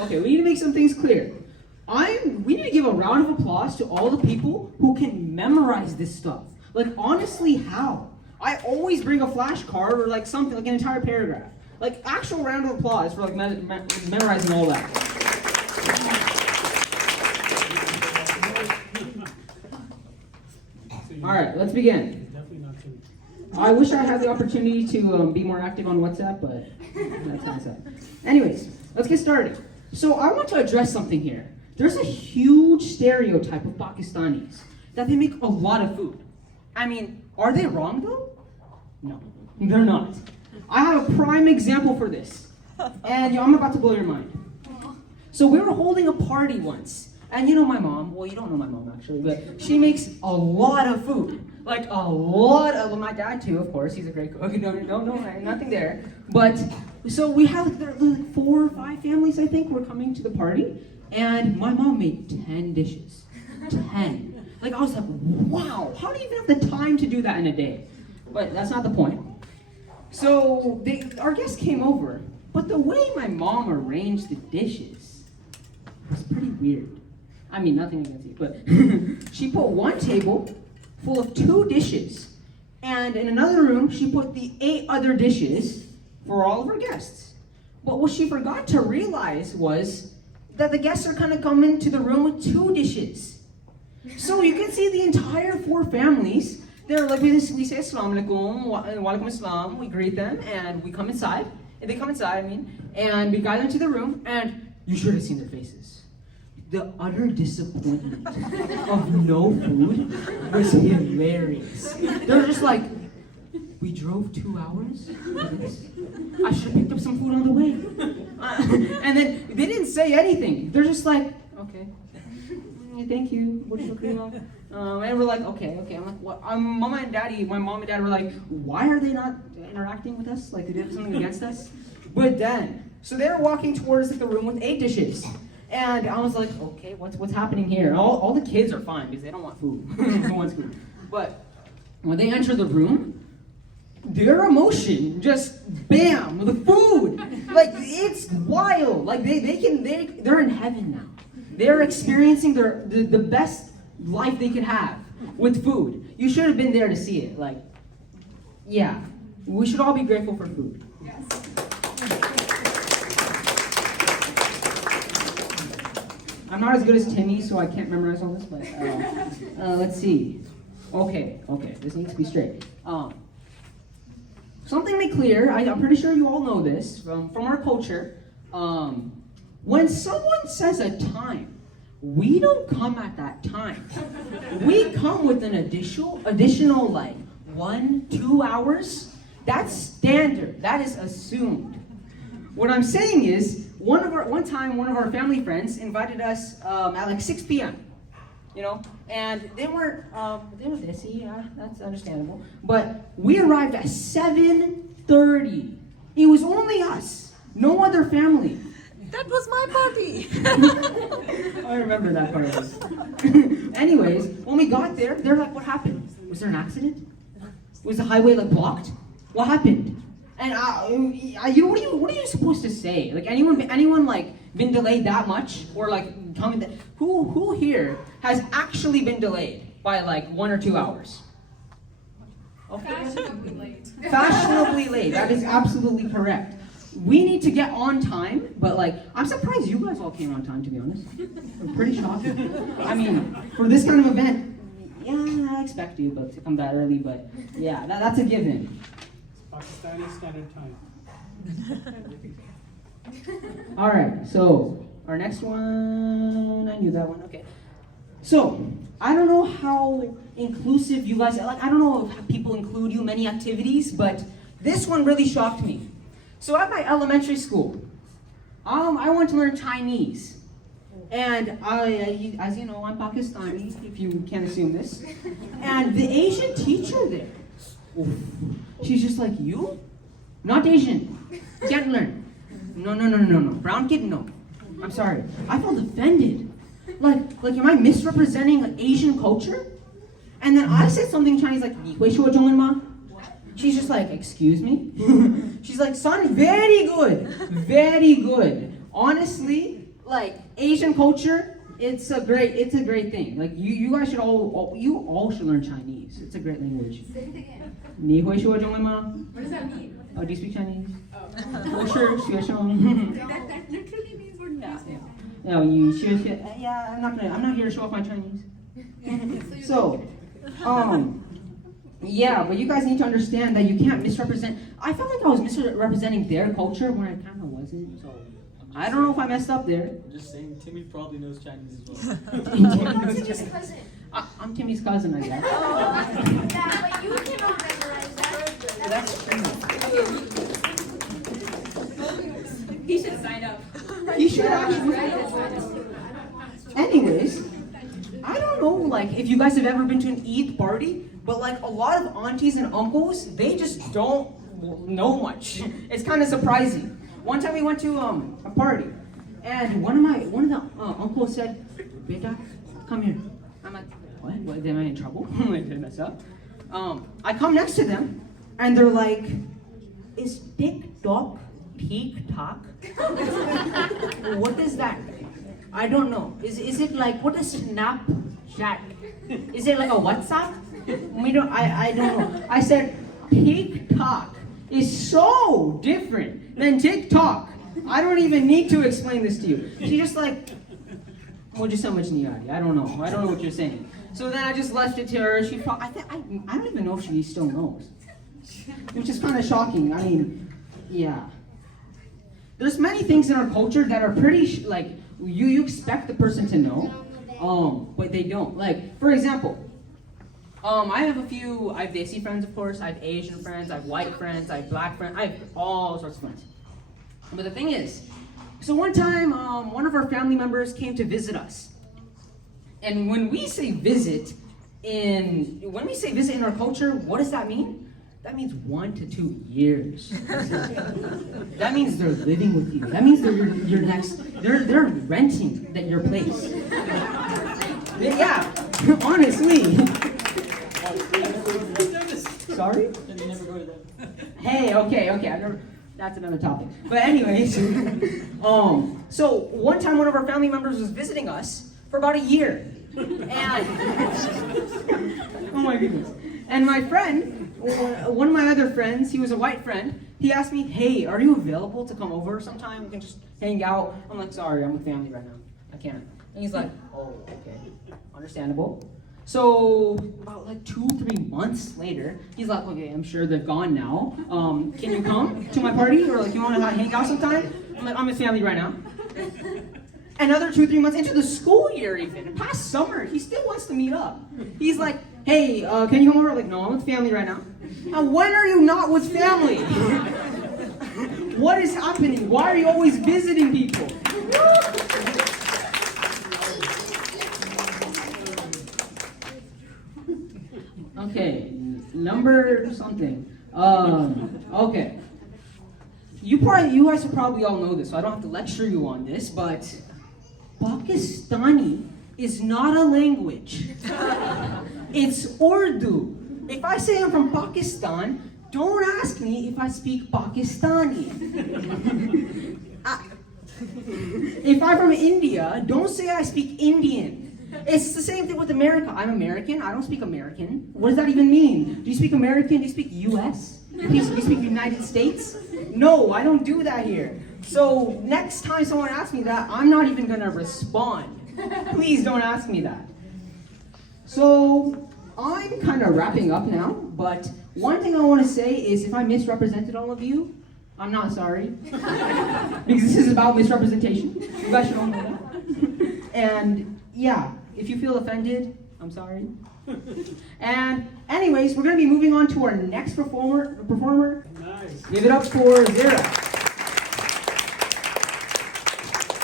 Okay, we need to make some things clear. We need to give a round of applause to all the people who can memorize this stuff. Like, honestly, how? I always bring a flashcard or like something, like an entire paragraph. Like, actual round of applause for like memorizing all that. All right, let's begin. I wish I had the opportunity to be more active on WhatsApp, but that's kind of sad. Anyways, let's get started. So I want to address something here. There's a huge stereotype of Pakistanis that they make a lot of food. I mean, are they wrong though? No, they're not. I have a prime example for this, and I'm about to blow your mind. So we were holding a party once, and you know my mom, well, you don't know my mom actually, but she makes a lot of food. Like a lot of, well, my dad too, of course, he's a great cook. No, nothing there. But, so we had like 4 or 5 families, I think, were coming to the party, and my mom made 10 dishes. 10. Like, I was like, wow, how do you even have the time to do that in a day? But that's not the point. So, our guests came over, but the way my mom arranged the dishes was pretty weird. I mean, nothing against you, but she put one table full of 2 dishes, and in another room, she put the 8 other dishes for all of her guests. But what she forgot to realize was that the guests are kind of coming to the room with 2 dishes. So you can see the entire 4 families. They're like, we say Assalamu alaikum, wa alaikum assalam, we greet them, and we come inside. And they come inside, and we guide them to the room, and you should have seen their faces. The utter disappointment of no food was hilarious. They're just like, we drove 2 hours? I should have picked up some food on the way. And then they didn't say anything. They're just like, okay. Thank you. And we're like, okay. I'm like, what? My mom and dad were like, why are they not interacting with us? Like, they did something against us? But then, so they were walking towards the room with 8 dishes. And I was like, okay, what's happening here? All the kids are fine because they don't want food. No one's food. But when they enter the room, their emotion just bam, the food. Like, it's wild. Like they're in heaven now. They're experiencing the best life they could have with food. You should have been there to see it. Like, yeah, we should all be grateful for food. Yes. I'm not as good as Timmy, so I can't memorize all this, but let's see. Okay, this needs to be straight. Something to be clear, I'm pretty sure you all know this from our culture. When someone says a time, we don't come at that time. We come with an additional like 1-2 hours. That's standard. That is assumed. What I'm saying is, one time one of our family friends invited us at like 6 p.m. You know, and they were Desi, yeah, that's understandable. But we arrived at 7:30. It was only us, no other family. That was my party. I remember that part of it. Anyways, when we got there, they're like, what happened? Was there an accident? Was the highway like blocked? What happened? And what are you supposed to say? Like, anyone like been delayed that much, or like coming? Who here has actually been delayed by like 1 or 2 hours? Okay. Fashionably late. Fashionably late. That is absolutely correct. We need to get on time, but like, I'm surprised you guys all came on time, to be honest. I'm pretty shocking. I mean, for this kind of event, yeah, I expect you to come that early, but yeah, that's a given. Pakistani Standard Time. All right, so our next one, I knew that one, okay. So, I don't know how inclusive you guys, like, I don't know if people include you in many activities, but this one really shocked me. So at my elementary school, I wanted to learn Chinese. And as you know, I'm Pakistani, if you can't assume this. And the Asian teacher there, she's just like, you? Not Asian. Can't learn. No. Brown kid, no. I'm sorry. I felt offended. Like, am I misrepresenting like, Asian culture? And then I said something in Chinese like, 你会说中文吗? She's just like, excuse me? She's like, son, very good. Very good. Honestly, like Asian culture, it's a great thing. Like you guys should you all should learn Chinese. It's a great language. Say it again. 你会说中文吗? What does that mean? Oh, do you speak Chinese? Oh. 我是学生。 That literally means we're not. No, you should. Yeah, I'm not here to show off my Chinese. So, yeah, but you guys need to understand that you can't misrepresent. I felt like I was misrepresenting their culture when I kind of wasn't. So, I don't know if I messed up there. I'm just saying, Timmy probably knows Chinese as well. Timmy's cousin? I'm Timmy's cousin, I guess. Yeah, but you cannot memorize that. That's true. He should sign up. You should actually. Anyways, I don't know, like, if you guys have ever been to an Eid party, but like a lot of aunties and uncles, they just don't know much. It's kind of surprising. One time we went to a party, and one of the uncles said, "Beta, come here." I'm like, what? Am I in trouble? Like, did I mess up? I come next to them, and they're like, "Is TikTok TikTok? What is that? I don't know. Is it like, what is Snapchat? Is it like a WhatsApp? I don't know." I said, TikTok is so different than TikTok. I don't even need to explain this to you. She's just like, well, just so much Niyadi. I don't know what you're saying. So then I just left it to her. I don't even know if she still knows. Which is kind of shocking. I mean, yeah. There's many things in our culture that are pretty, like, you expect the person to know, but they don't. Like, for example, I have Desi friends, of course, I have Asian friends, I have white friends, I have black friends, I have all sorts of friends. But the thing is, so one time, one of our family members came to visit us. And when we say visit in our culture, what does that mean? That means 1 to 2 years. That means they're living with you. That means they're your next. They're renting your place. Yeah, honestly. Sorry? And you never go to them. Hey, okay. That's another topic. But anyways, so one time one of our family members was visiting us for about a year, and oh my goodness. And my friend, one of my other friends, he was a white friend, he asked me, "Hey, are you available to come over sometime? We can just hang out." I'm like, "Sorry, I'm with family right now. I can't." And he's like, "Oh, okay. Understandable." So about like 2-3 months later, he's like, "Okay, I'm sure they're gone now. Can you come to my party? Or like, you want to hang out sometime?" I'm like, "I'm with family right now." Another 2-3 months into the school year, even past summer, he still wants to meet up. He's like, "Hey, can you come over?" I'm like, "No, I'm with family right now." Now, when are you not with family? What is happening? Why are you always visiting people? Okay, number something. Okay. You guys probably all know this, so I don't have to lecture you on this, but Pakistani is not a language. It's Urdu. If I say I'm from Pakistan, don't ask me if I speak Pakistani. If I'm from India, don't say I speak Indian. It's the same thing with America. I'm American. I don't speak American. What does that even mean? Do you speak American? Do you speak U.S.? Do you speak United States? No, I don't do that here. So next time someone asks me that, I'm not even going to respond. Please don't ask me that. So I'm kind of wrapping up now, but one thing I want to say is if I misrepresented all of you, I'm not sorry. Because this is about misrepresentation. You guys should all know that. And yeah, if you feel offended, I'm sorry. And anyways, we're going to be moving on to our next performer. Nice. Give it up for Zara.